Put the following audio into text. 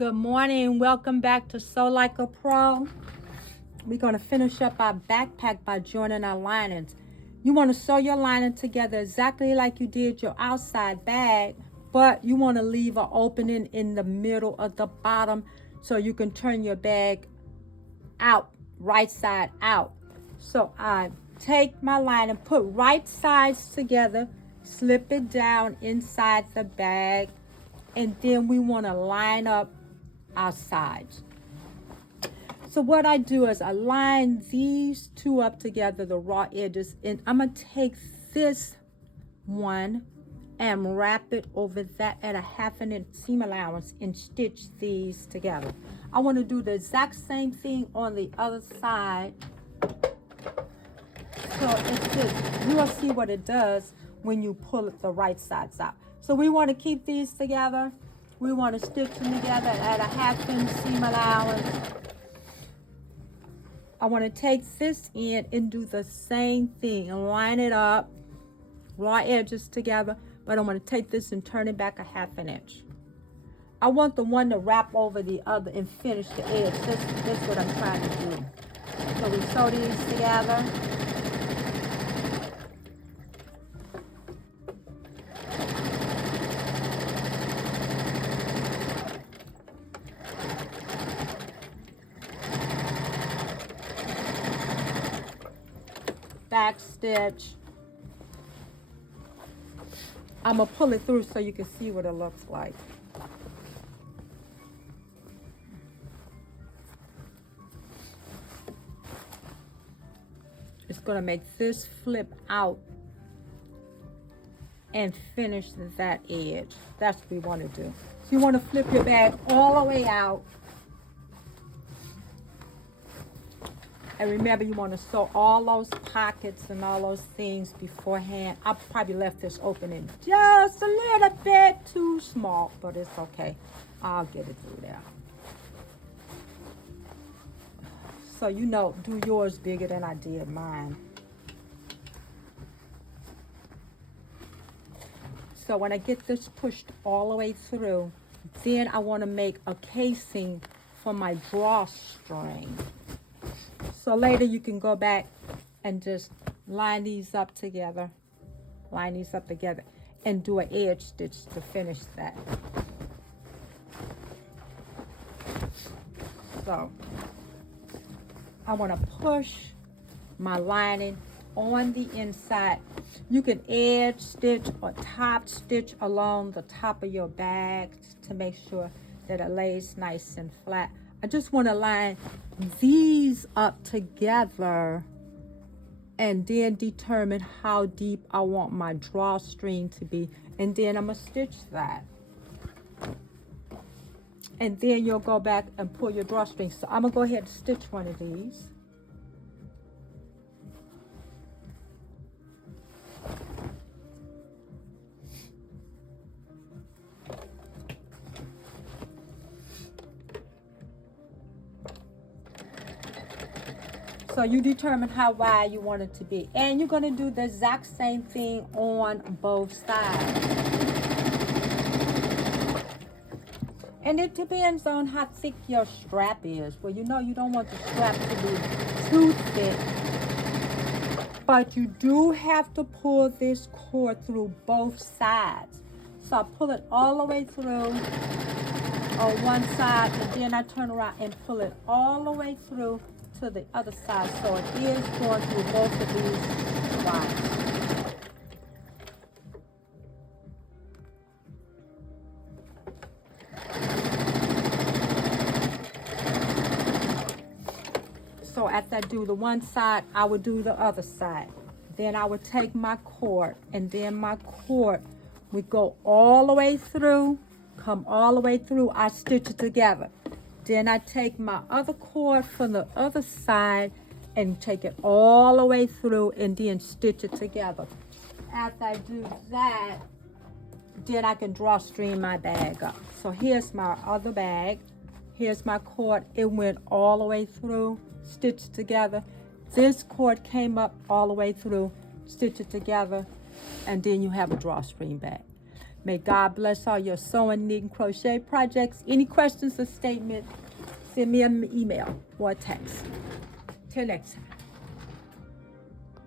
Good morning. Welcome back to Sew Like a Pro. We're going to finish up our backpack by joining our linings. You want to sew your lining together exactly like you did your outside bag, but you want to leave an opening in the middle of the bottom so you can turn your bag out, right side out. So I take my lining, put right sides together, slip it down inside the bag, and then we want to line up our sides. So what I do is I line these two up together, the raw edges, and I'm going to take this one and wrap it over that at a 1/2 inch seam allowance and stitch these together. I want to do the exact same thing on the other side. So it's just, you'll see what it does when you pull the right sides out. So we want to keep these together. We want to stitch them together at a 1/2 inch seam allowance. I want to take this in and do the same thing and line it up, raw edges together, but I'm going to take this and turn it back a 1/2 inch. I want the one to wrap over the other and finish the edge. That's what I'm trying to do. So we sew these together. Back stitch. I'm going to pull it through so you can see what it looks like. It's going to make this flip out and finish that edge. That's what we want to do. So you want to flip your bag all the way out. And remember, you want to sew all those pockets and all those things beforehand. I probably left this opening just a little bit too small, but it's okay. I'll get it through there. So, you know, do yours bigger than I did mine. So when I get this pushed all the way through, then I want to make a casing for my drawstring. So later you can go back and just line these up together, and do an edge stitch to finish that. So I want to push my lining on the inside. You can edge stitch or top stitch along the top of your bag to make sure that it lays nice and flat. I just want to line these up together and then determine how deep I want my drawstring to be, and then I'm going to stitch that. And then you'll go back and pull your drawstring. So I'm going to go ahead and stitch one of these. So you determine how wide you want it to be. And you're going to do the exact same thing on both sides. And it depends on how thick your strap is. Well, you know you don't want the strap to be too thick. But you do have to pull this cord through both sides. So I pull it all the way through on one side, and then I turn around and pull it all the way through to the other side, so it is going through both of these lines. So after I do the one side, I would do the other side. Then I would take my cord, and then my cord would go all the way through, come all the way through. I stitch it together. Then I take my other cord from the other side and take it all the way through and then stitch it together. After I do that, then I can drawstring my bag up. So here's my other bag. Here's my cord. It went all the way through, stitched together. This cord came up all the way through, stitch it together, and then you have a drawstring bag. May God bless all your sewing, knitting, crochet projects. Any questions or statements, send me an email or a text. Till next time.